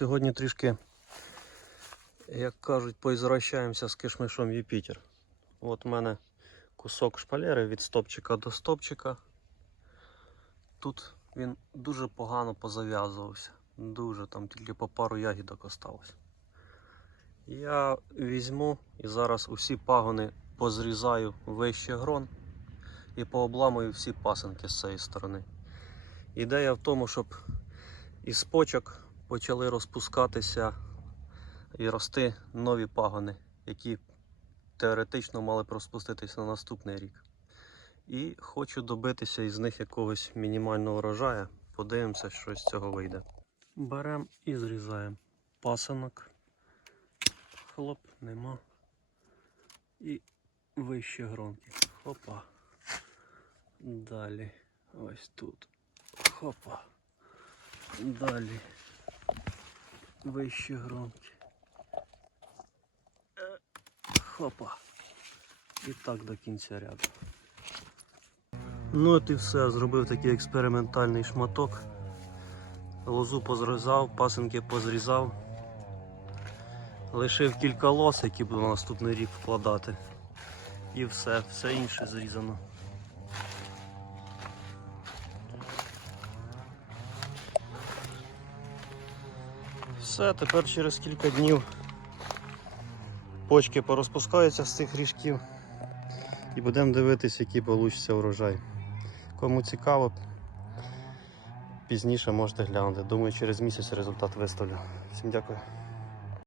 Сьогодні трішки, як кажуть, поізвращаємося з кишмишом Юпітер. От у мене кусок шпалери від стопчика до стопчика. Тут він дуже погано позав'язувався. Дуже там тільки по пару ягідок осталось. Я візьму і зараз усі пагони позрізаю вище грон і пообламую всі пасинки з цієї сторони. Ідея в тому, щоб із почок почали розпускатися і рости нові пагони, які теоретично мали б розпуститися на наступний рік. І хочу добитися із них якогось мінімального врожаю. Подивимося, що з цього вийде. Беремо і зрізаємо пасинок. Хлоп, нема. І вище гронки. Хопа. Далі. Ось тут. Хопа. Далі. Вище громкі. Е, Хопа. І так до кінця ряду. Ну от і все. Зробив такий експериментальний шматок. Лозу позрізав, пасинки позрізав. Лишив кілька лос, які буду на наступний рік вкладати. І все, все інше зрізано. Все, тепер через кілька днів почки порозпускаються з цих ріжків і будемо дивитися, який вийде урожай. Кому цікаво, пізніше можете глянути. Думаю, через місяць результат виставлю. Всім дякую.